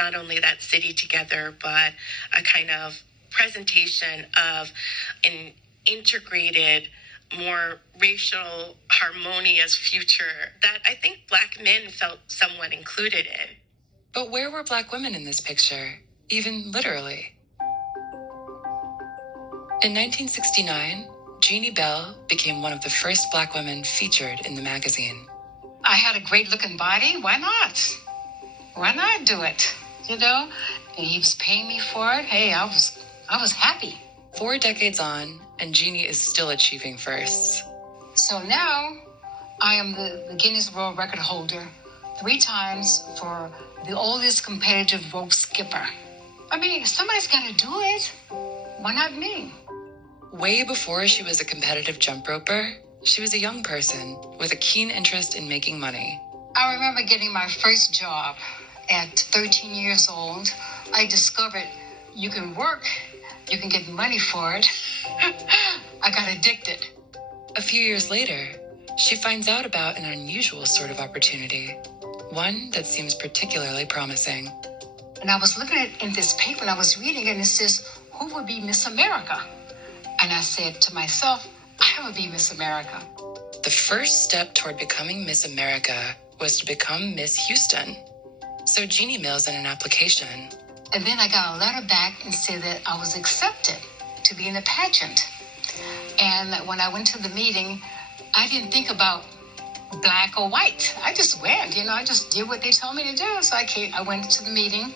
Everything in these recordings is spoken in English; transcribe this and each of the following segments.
not only that city together, but a kind of presentation of an integrated, more racial, harmonious future that I think Black men felt somewhat included in. But where were Black women in this picture, even literally? In 1969, Jeannie Bell became one of the first Black women featured in the magazine. I had a great looking body. Why not? Why not do it? You know? And he was paying me for it. Hey, I was happy. 4 decades on, and Jeannie is still achieving firsts. So now, I am the Guinness World Record holder 3 times for the oldest competitive rope skipper. I mean, somebody's got to do it. Why not me? Way before she was a competitive jump roper, she was a young person with a keen interest in making money. I remember getting my first job at 13 years old. I discovered you can work, you can get money for it. I got addicted. A few years later, she finds out about an unusual sort of opportunity, one that seems particularly promising. And I was looking at in this paper and I was reading it and it says, who would be Miss America? And I said to myself, I would be Miss America. The first step toward becoming Miss America was to become Miss Houston. So Jeannie mails in an application. And then I got a letter back and said that I was accepted to be in the pageant. And when I went to the meeting, I didn't think about black or white. I just went, I just did what they told me to do. So I went to the meeting,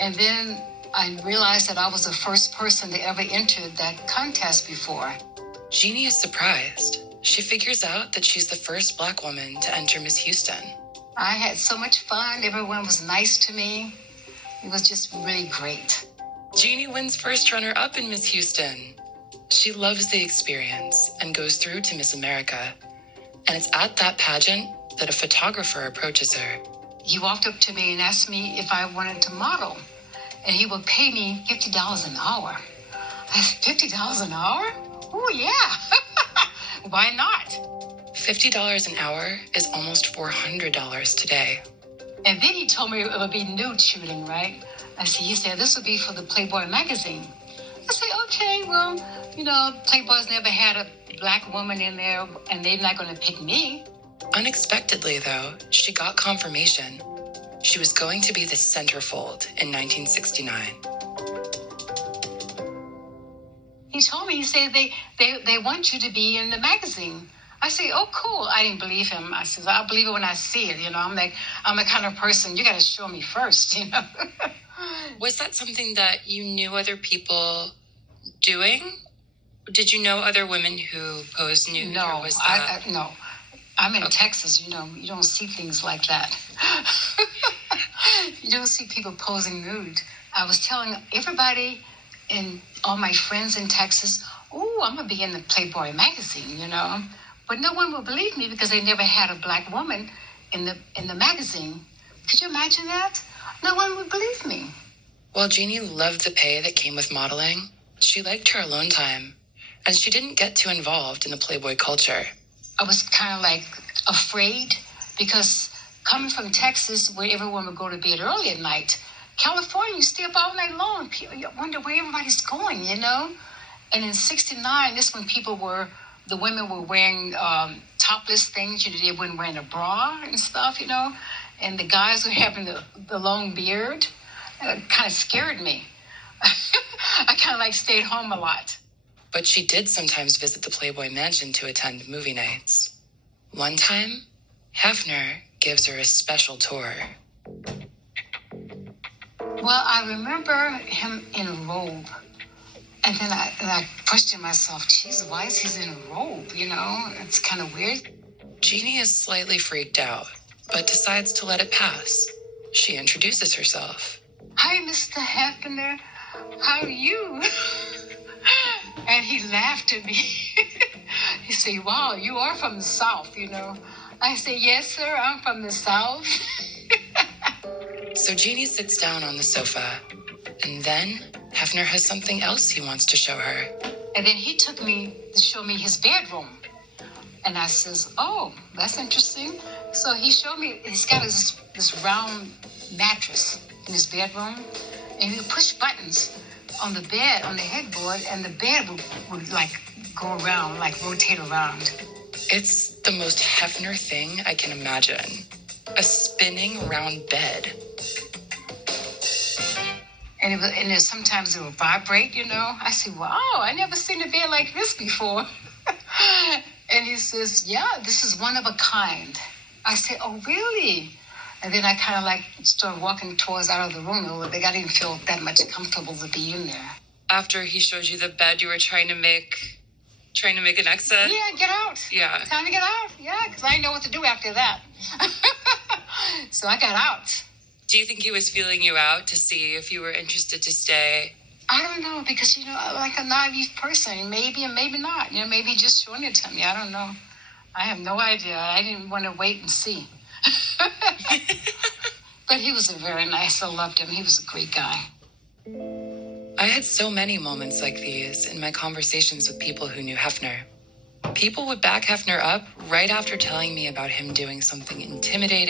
and then I realized that I was the first person to ever enter that contest before. Jeannie is surprised. She figures out that she's the first Black woman to enter Miss Houston. I had so much fun. Everyone was nice to me. It was just really great. Jeannie wins first runner-up in Miss Houston. She loves the experience and goes through to Miss America. And it's at that pageant that a photographer approaches her. He walked up to me and asked me if I wanted to model. And he would pay me $50 an hour. I said, $50 an hour? Oh, yeah. Why not? $50 an hour is almost $400 today. And then he told me it would be nude shooting, right? He said, this would be for the Playboy magazine. I said, okay, well, Playboy's never had a Black woman in there, and they're not going to pick me. Unexpectedly, though, she got confirmation. She was going to be the centerfold in 1969. He told me, he said, they want you to be in the magazine. I said, oh, cool. I didn't believe him. I said, I'll believe it when I see it. I'm the kind of person, you got to show me first, Was that something that you knew other people doing? Did you know other women who posed nude? No, or was that... no. I'm in Texas, you don't see things like that. You don't see people posing nude. I was telling everybody and all my friends in Texas, oh, I'm going to be in the Playboy magazine, But no one would believe me because they never had a Black woman in the magazine. Could you imagine that? No one would believe me. While Jeannie loved the pay that came with modeling, she liked her alone time, and she didn't get too involved in the Playboy culture. I was kind of afraid because coming from Texas where everyone would go to bed early at night, California, you stay up all night long. You wonder where everybody's going, And in 69, this when the women were wearing topless things. They weren't wearing a bra and stuff, And the guys were having the long beard. It kind of scared me. I kind of stayed home a lot. But she did sometimes visit the Playboy mansion to attend movie nights. One time, Hefner gives her a special tour. Well, I remember him in a robe. And then I questioned myself, geez, why is he in a robe, It's kind of weird. Jeannie is slightly freaked out, but decides to let it pass. She introduces herself. Hi, Mr. Hefner. How are you? And he laughed at me. He said, wow, you are from the South, I said, yes, sir, I'm from the South. So Jeannie sits down on the sofa, and then Hefner has something else he wants to show her. And then he took me to show me his bedroom. And I says, oh, that's interesting. So he showed me, he's got this round mattress. in his bedroom, and he would push buttons on the bed, on the headboard, and the bed would like go around, like rotate around. It's the most Hefner thing I can imagine. A spinning round bed. And sometimes it would vibrate, I said, wow, I never seen a bed like this before. And he says, yeah, this is one of a kind. I said, oh, really? And then I kind of like started walking towards out of the room. I didn't feel that much comfortable to be in there. After he showed you the bed you were trying to make an exit? Yeah, get out. Yeah. Time to get out. Yeah, because I didn't know what to do after that. So I got out. Do you think he was feeling you out to see if you were interested to stay? I don't know, because, like a naive person, maybe and maybe not. Maybe just showing it to me. I don't know. I have no idea. I didn't want to wait and see. But he was very nice. I loved him. He was a great guy. I had so many moments like these in my conversations with people who knew Hefner. People would back Hefner up right after telling me about him doing something intimidating